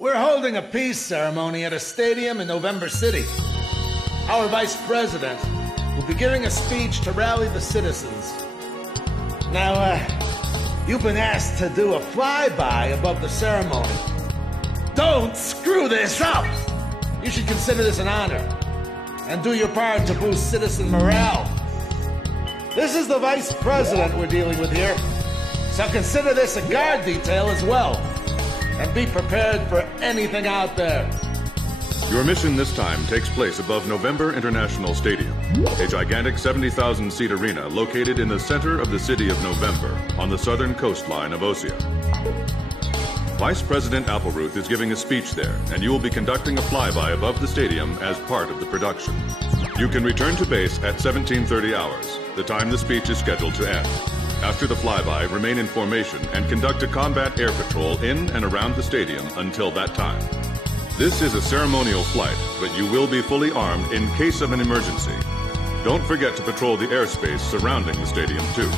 We're holding a peace ceremony at a stadium in November City. Our vice president will be giving a speech to rally the citizens. Now, you've been asked to do a flyby above the ceremony. Don't screw this up! You should consider this an honor and do your part to boost citizen morale. This is the vice president we're dealing with here, so consider this a guard detail as well, and be prepared for anything out there. Your mission this time takes place above November International Stadium, a gigantic 70,000-seat arena located in the center of the city of November on the southern coastline of Osea. Vice President Appleruth is giving a speech there, and you will be conducting a flyby above the stadium as part of the production. You can return to base at 17:30 hours, the time the speech is scheduled to end. After the flyby, remain in formation and conduct a combat air patrol in and around the stadium until that time. This is a ceremonial flight, but you will be fully armed in case of an emergency. Don't forget to patrol the airspace surrounding the stadium, too.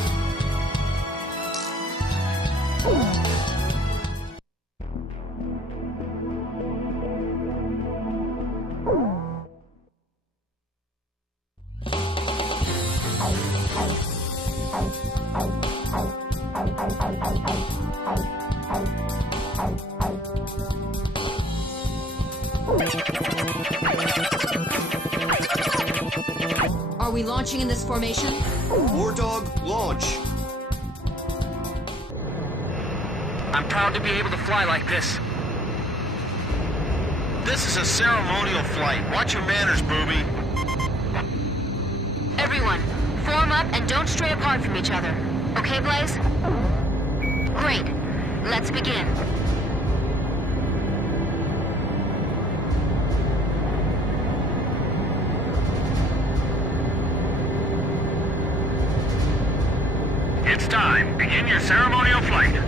Are we launching in this formation? War Dog, launch. I'm proud to be able to fly like this. This is a ceremonial flight. Watch your manners, booby. Everyone, form up and don't stray apart from each other. Okay, Blaze? Great. Let's begin. It's time. Begin your ceremonial flight.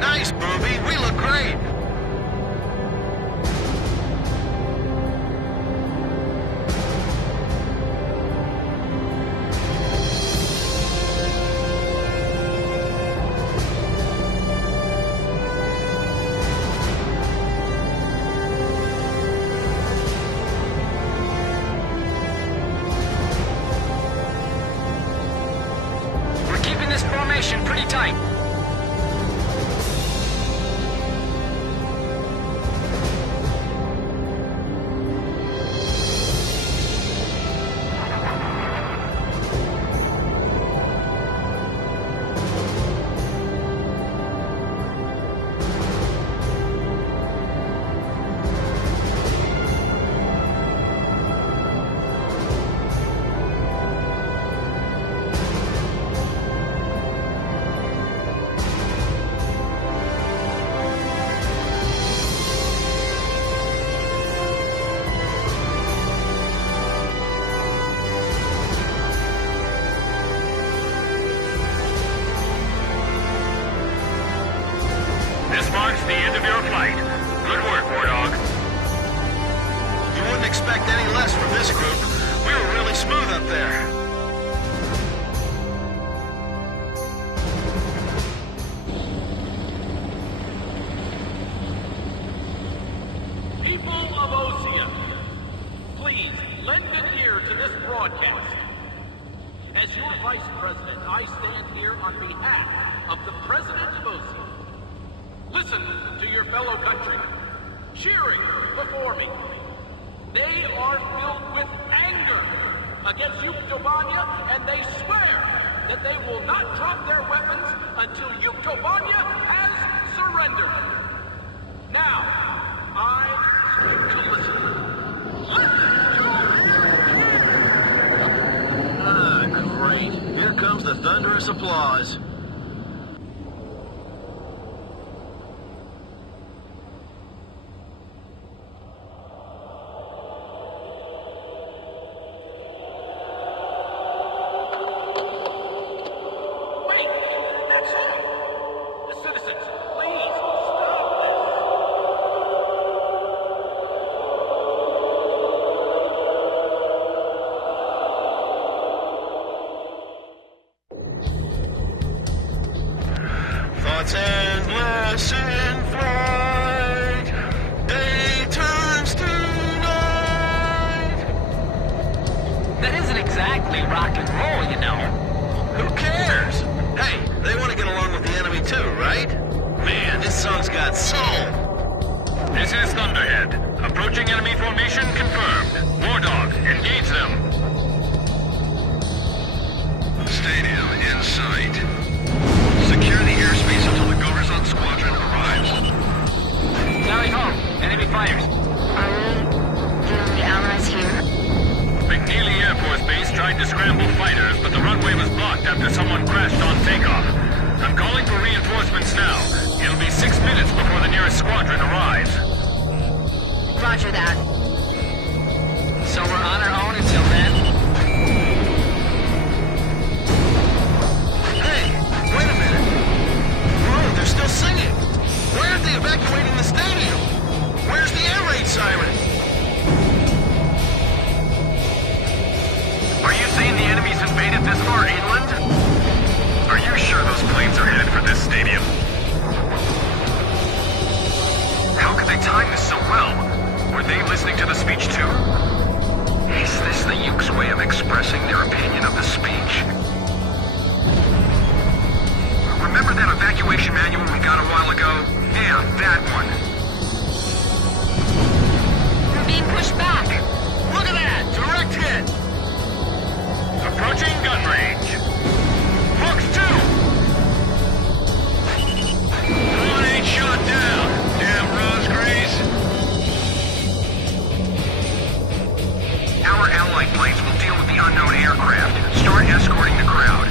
Nice, booby. We look great. We're keeping this formation pretty tight. This marks the end of your flight. Good work, War Dog. You wouldn't expect any less from this group. We were really smooth up there. People of Osea, please lend an ear to this broadcast. As your vice president, I stand here on behalf of the president of Osea. Listen to your fellow countrymen, cheering before me. They are filled with anger against Yuktobanya, and they swear that they will not drop their weapons until Yuktobanya has surrendered. Now, I need to listen. Great. Here comes the thunderous applause. thoughts endless in flight. Day turns to night. That isn't exactly rock and roll, you know. Who cares? Hey, they want to get along with the enemy too, right? Man, this song's got soul. This is Thunderhead. Approaching enemy formation confirmed. War Dog, engage them. Stadium in sight. Secure the airspace until the Goverzon squadron arrives. Tally ho! Enemy fighters. Are the Allies here? McNeely Air Force Base tried to scramble fighters, but the runway was blocked after someone crashed on takeoff. I'm calling for reinforcements now. It'll be 6 minutes before the nearest squadron arrives. Roger that. So we're on our own until then? Hey, wait a minute. Whoa, they're still singing. Why aren't they evacuating the stadium? Where's the air raid siren? Are you saying the enemy's invaded this far inland? Are you sure those planes are headed for this stadium? How could they time this so well? Were they listening to the speech too? Is this the Yuke's way of expressing their opinion of the speech? Remember that evacuation manual we got a while ago? Yeah, that one. We're being pushed back. Look at that! Direct hit! Approaching gun range. Fox 2! One ain't shot down. Damn Rosgrease. Our allied planes will deal with the unknown aircraft. Start escorting the crowd.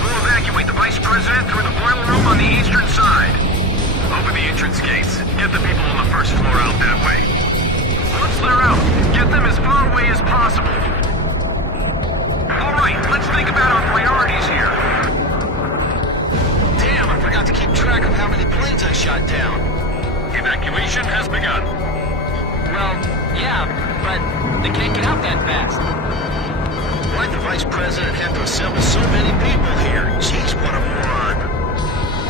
We'll evacuate the Vice President through the boiler room on the eastern side. Open the entrance gates. Get the people on the first floor out that way. Once they're out, get them as far away as possible. All right, let's think about our priorities here. Damn, I forgot to keep track of how many planes I shot down. Evacuation has begun. Well, yeah, but they can't get out that fast. Why'd the Vice President have to assemble so many people here? Jeez, what a moron.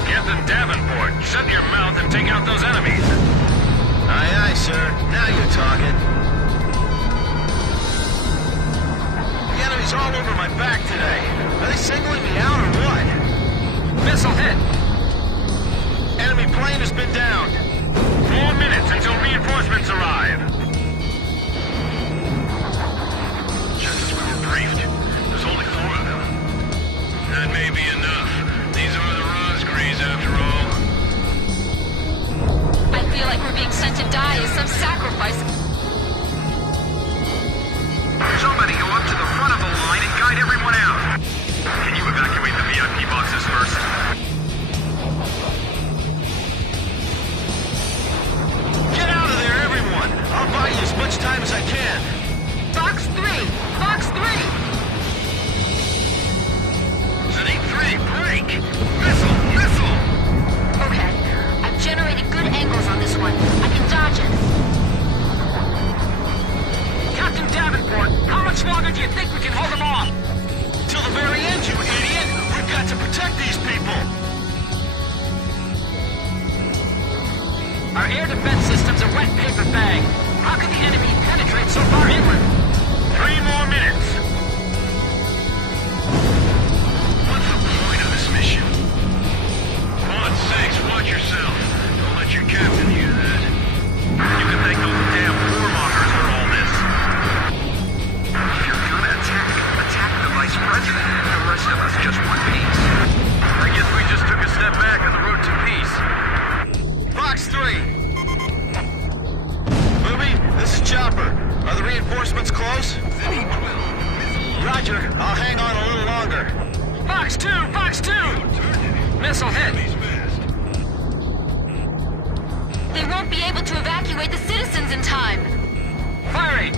Captain Davenport, shut your mouth and take out those enemies. Aye, aye, sir. Now you're talking. The enemy's all over my back today. Are they singling me out or what? Missile hit! Enemy plane has been downed. 4 minutes until reinforcements arrive. Just as we were briefed, there's only 4 of them. That may be enough. These are the Rosgrees, after all. I feel like we're being sent to die as some sacrifice. Somebody go up to the front of the line and guide everyone out. Can you evacuate the VIP boxes first? Get out of there, everyone! I'll buy you as much time as I can. Box 3! Box 3! Zenith 3, break! Missile! Missile! Okay, I've generated good angles on this one. I can dodge it. Captain Davenport, how much longer do you think we can hold them off? Till the very end, you idiot! We've got to protect these people! Our air defense system's a wet paper bag. How could the enemy penetrate so far inland? 3 more minutes. What's the point of this mission? Quad 6, watch yourself. Don't let your captain hear that. You can thank those damn warmongers for all this. If you're gonna attack the Vice President. The rest of us just want peace. I guess we just took a step back on the road to peace. Box 3! Booby, this is Chopper. Are the reinforcements close? Roger, I'll hang on a little longer. Fox 2! Fox 2! Missile hit! They won't be able to evacuate the citizens in time. Firing!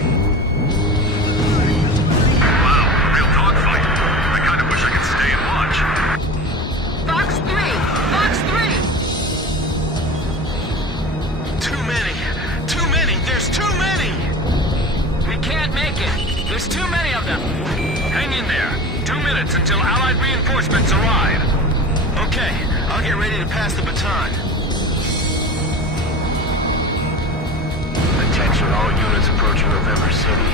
Wow, a real dogfight. I kind of wish I could stay and watch. Box 3! Box 3! Too many! Too many! There's too many! We can't make it. There's too many of them. Hang in there. 2 minutes until Allied reinforcements arrive. Okay, I'll get ready to pass the baton. Attention all units approaching November City.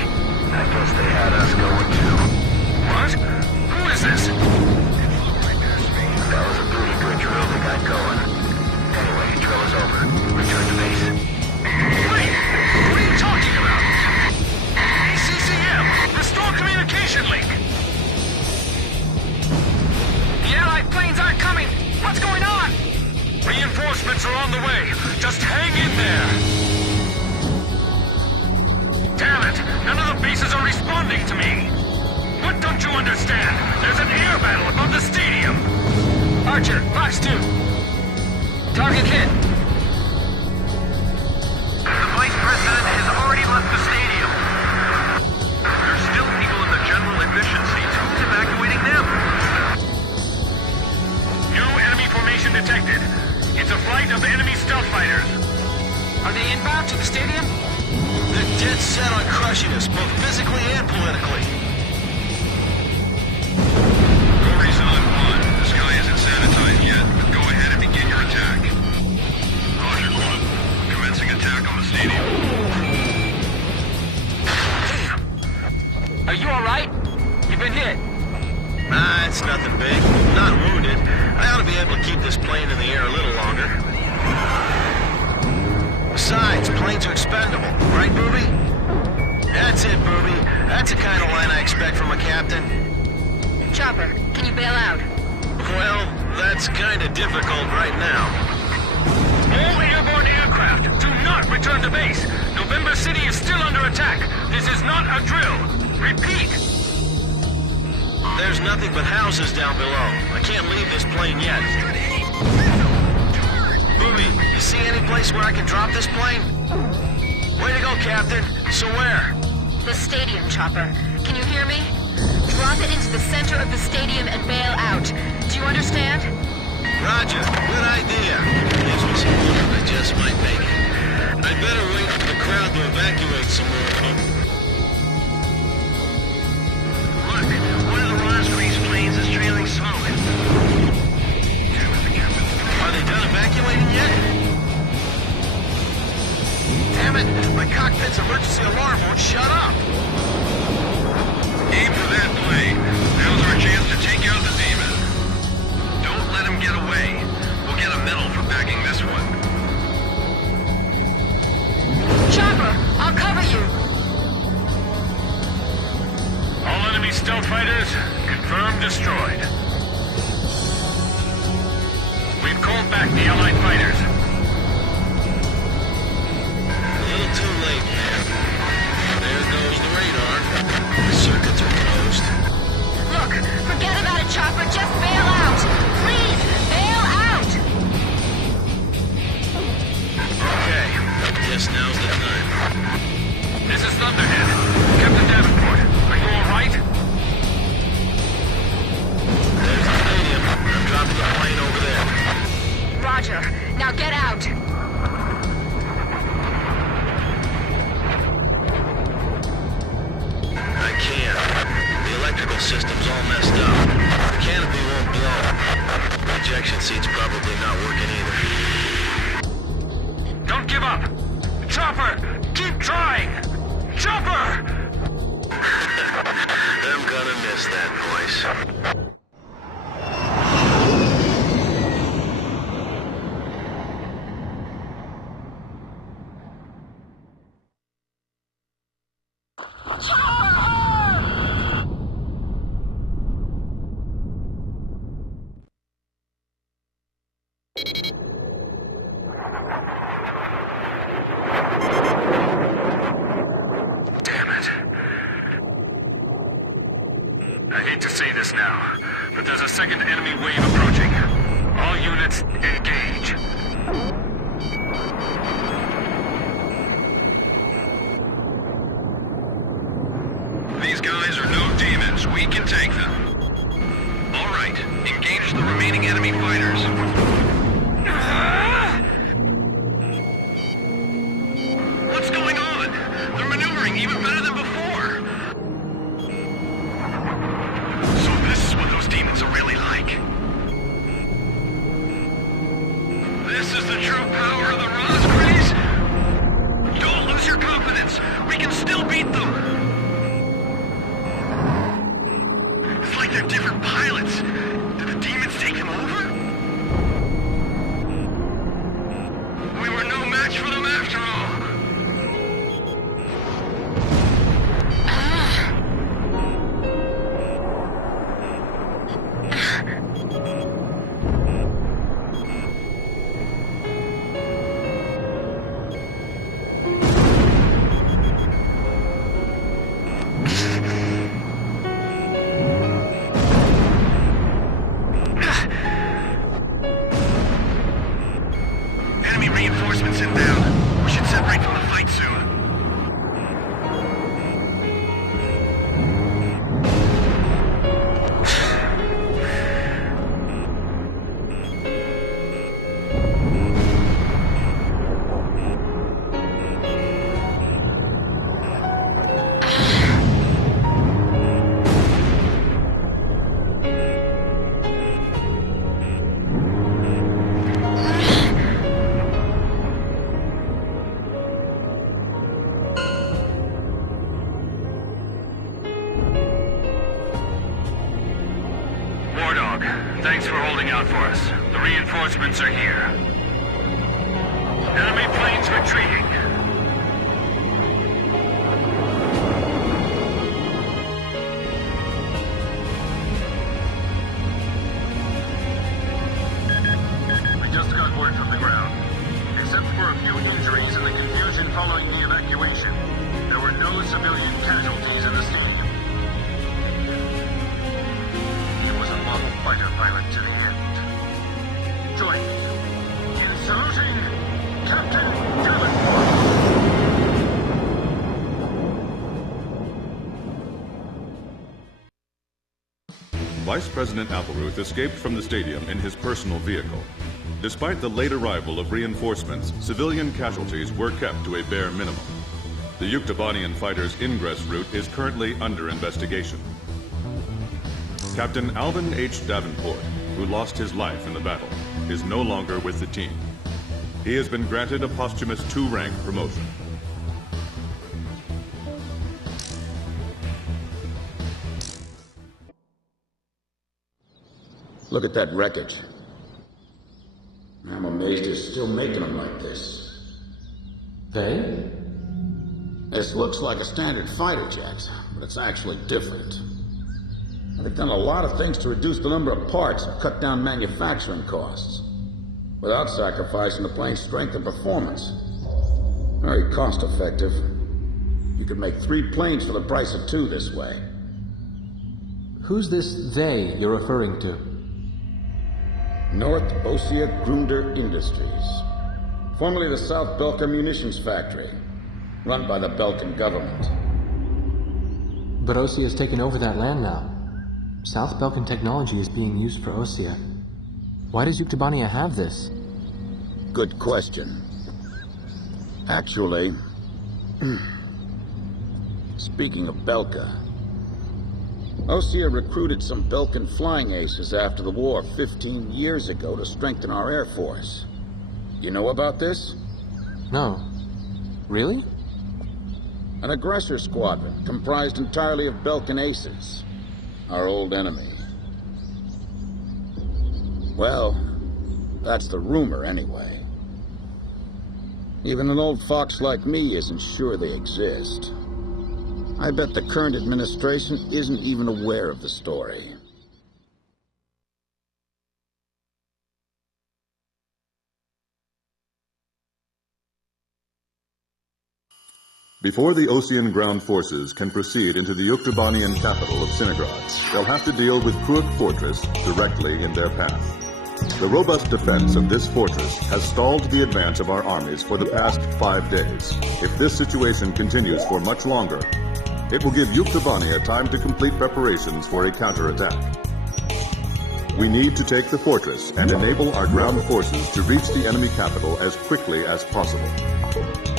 I guess they had us going too. What? Who is this? That was a pretty good drill they got going. Anyway, drill is over. Return to base. Wait! What are you talking about? CCM! Restore communication link! The Allied planes aren't coming! What's going on? Reinforcements are on the way. Just hang in there. Damn it! None of the bases are responding to me. What don't you understand? There's an air battle above the stadium. Archer, Fox 2. Target hit. The Vice President has already left the stadium. There's still people in the general admission seats. Who's evacuating them? New enemy formation detected. It's a flight of enemy stealth fighters. Are they inbound to the stadium? They're dead set on crushing us, both physically and politically. Horizon 1, the sky isn't sanitized yet, but go ahead and begin your attack. Roger 1, commencing attack on the stadium. Damn! Are you alright? You've been hit. Nah, it's nothing big. Not wounded. I ought to be able to keep this plane in the air a little longer. Besides, planes are expendable. Right, Booby? That's it, Booby. That's the kind of line I expect from a captain. Chopper, can you bail out? Well, that's kind of difficult right now. All airborne aircraft, do not return to base. November City is still under attack. This is not a drill. Repeat. There's nothing but houses down below. I can't leave this plane yet. Booby, you see any place where I can drop this plane? Way to go, Captain. So where? The stadium, Chopper. Can you hear me? Drop it into the center of the stadium and bail out. Do you understand? Roger. Good idea. Gives me some hope I just might make it. I'd better wait for the crowd to evacuate some more. Look, one of the Rosgreaves planes is trailing smoke. Are they done evacuating yet? Damn it! My cockpit's emergency alarm won't shut up! Aim for that plane. Now's our chance to take out the demon. Don't let him get away. We'll get a medal for backing this one. Chopper, I'll cover you. All enemy stealth fighters, confirmed destroyed. We've called back the Allied fighters. A little too late, man. There goes the radar. The circuits are closed. Look, forget about it, Chopper. Just bail out. Please, bail out. Okay. Guess now's the time. This is Thunderhead. Captain Davenport, are you all right? There's the stadium. I'm dropping the plane over there. Roger. Now get out. I can't. The electrical system's all messed up. The canopy won't blow. The ejection seat's probably not working either. Don't give up! Chopper! Keep trying! Chopper! I'm gonna miss that voice. I hate to say this now, but there's a second enemy wave approaching. All units, engage. These guys are no demons. We can take them. All right, engage the remaining enemy fighters. What's going on? They're maneuvering even better than before. So this is what those demons are really like. This is the true power of the Rosgrees? Don't lose your confidence. We can still beat them. It's like they're different pilots. Did the demons take them over? We were no match for them after all. Enemy reinforcements inbound. We should separate from the fight soon. Thanks for holding out for us. The reinforcements are here. Enemy planes retreating. We just got word from the ground. Except for a few injuries and the confusion following the evacuation, there were no civilian casualties in the stadium. Fighter pilot to the end. Join me in saluting Captain Davenport. Vice President Appleruth escaped from the stadium in his personal vehicle. Despite the late arrival of reinforcements, civilian casualties were kept to a bare minimum. The Yuktobanian fighter's ingress route is currently under investigation. Captain Alvin H. Davenport, who lost his life in the battle, is no longer with the team. He has been granted a posthumous 2-rank promotion. Look at that wreckage. I'm amazed they're still making them like this. They? This looks like a standard fighter jet, but it's actually different. They've done a lot of things to reduce the number of parts and cut down manufacturing costs, without sacrificing the plane's strength and performance. Very cost-effective. You could make 3 planes for the price of 2 this way. Who's this they you're referring to? North Ossia Grunder Industries, formerly the South Belka Munitions Factory, run by the Belkan government. But Ossia has taken over that land now. South Belkan technology is being used for Ossia. Why does Yuktobania have this? Good question. Actually, speaking of Belka, Ossia recruited some Belkan flying aces after the war 15 years ago to strengthen our Air Force. You know about this? No. Really? An aggressor squadron comprised entirely of Belkan aces. Our old enemy. Well, that's the rumor anyway. Even an old fox like me isn't sure they exist. I bet the current administration isn't even aware of the story. Before the Ossian ground forces can proceed into the Yuktobanian capital of Sinigrad, they'll have to deal with Kuruk Fortress directly in their path. The robust defense of this fortress has stalled the advance of our armies for the past 5 days. If this situation continues for much longer, it will give Yuktobania time to complete preparations for a counterattack. We need to take the fortress and enable our ground forces to reach the enemy capital as quickly as possible.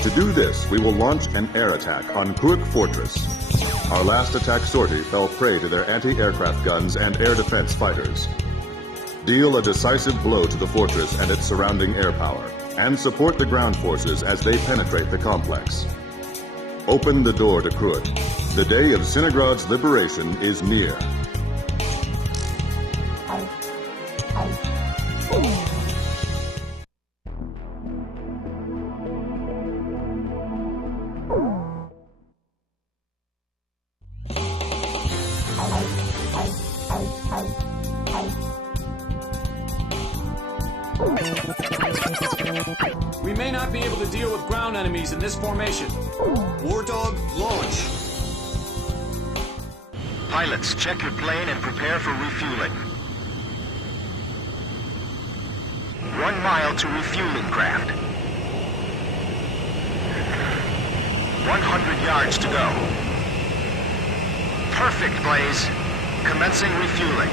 To do this, we will launch an air attack on Kuruk Fortress. Our last attack sortie fell prey to their anti-aircraft guns and air defense fighters. Deal a decisive blow to the fortress and its surrounding air power, and support the ground forces as they penetrate the complex. Open the door to Krud. The day of Sinigrad's liberation is near. We may not be able to deal with ground enemies in this formation. War Dog, launch. Pilots, check your plane and prepare for refueling. 1 mile to refueling craft. 100 yards to go. Perfect, Blaze. Commencing refueling.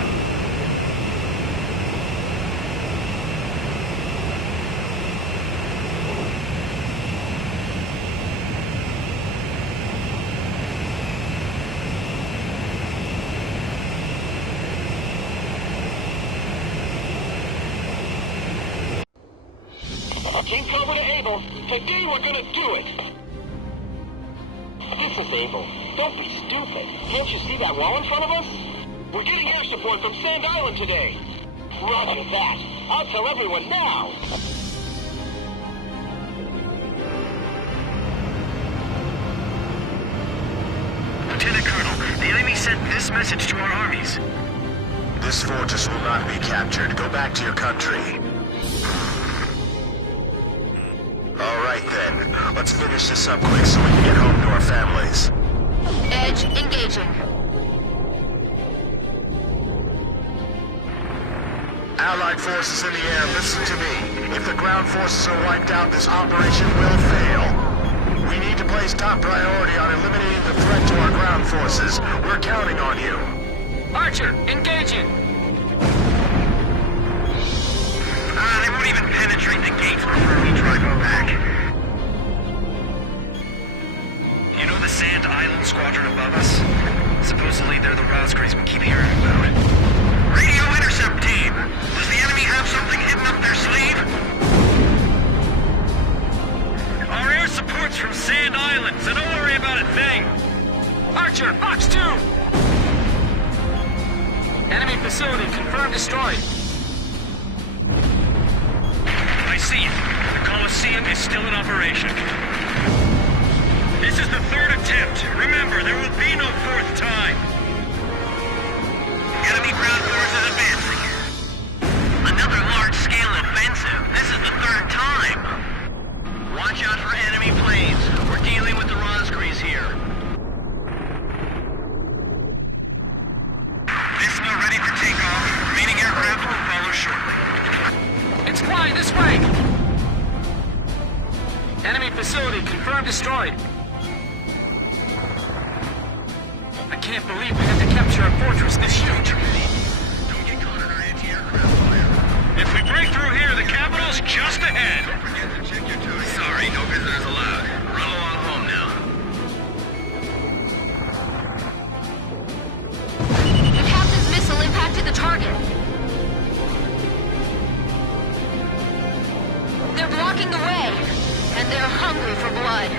King Cobra to Able. Today we're gonna do it. This is Able. Don't be stupid. Can't you see that wall in front of us? We're getting air support from Sand Island today. Roger that. I'll tell everyone now. Lieutenant Colonel, the enemy sent this message to our armies. This fortress will not be captured. Go back to your country. All right, then. Let's finish this up quick so we can get home to our families. Edge engaging. Allied forces in the air, listen to me. If the ground forces are wiped out, this operation will fail. We need to place top priority on eliminating the threat to our ground forces. We're counting on you. Archer, engaging. They won't even penetrate the gates before we drive them back. You know the Sand Island squadron above us? Supposedly they're the Rosgreys we keep hearing about. Radio intercept team! Does the enemy have something hidden up their sleeve? Our air support's from Sand Island, so don't worry about a thing. Archer, Fox 2! Enemy facility confirmed destroyed. I see it. The Coliseum is still in operation. This is the 3rd attempt. Remember, there will be no 4th time. Enemy ground forces advancing. Another large-scale offensive. This is the 3rd time. Watch out for enemy planes. We're dealing with the Rosgreys here. Vista ready for takeoff. Remaining aircraft will follow shortly. It's flying this way! Enemy facility confirmed destroyed. I can't believe we had to capture a fortress this huge. Don't get caught in our anti-aircraft fire. If we break through here, the capital's just ahead. Don't forget to check your toes. Sorry, no visitors allowed. Run along home now. The captain's missile impacted the target. They're blocking the way, and they're hungry for blood.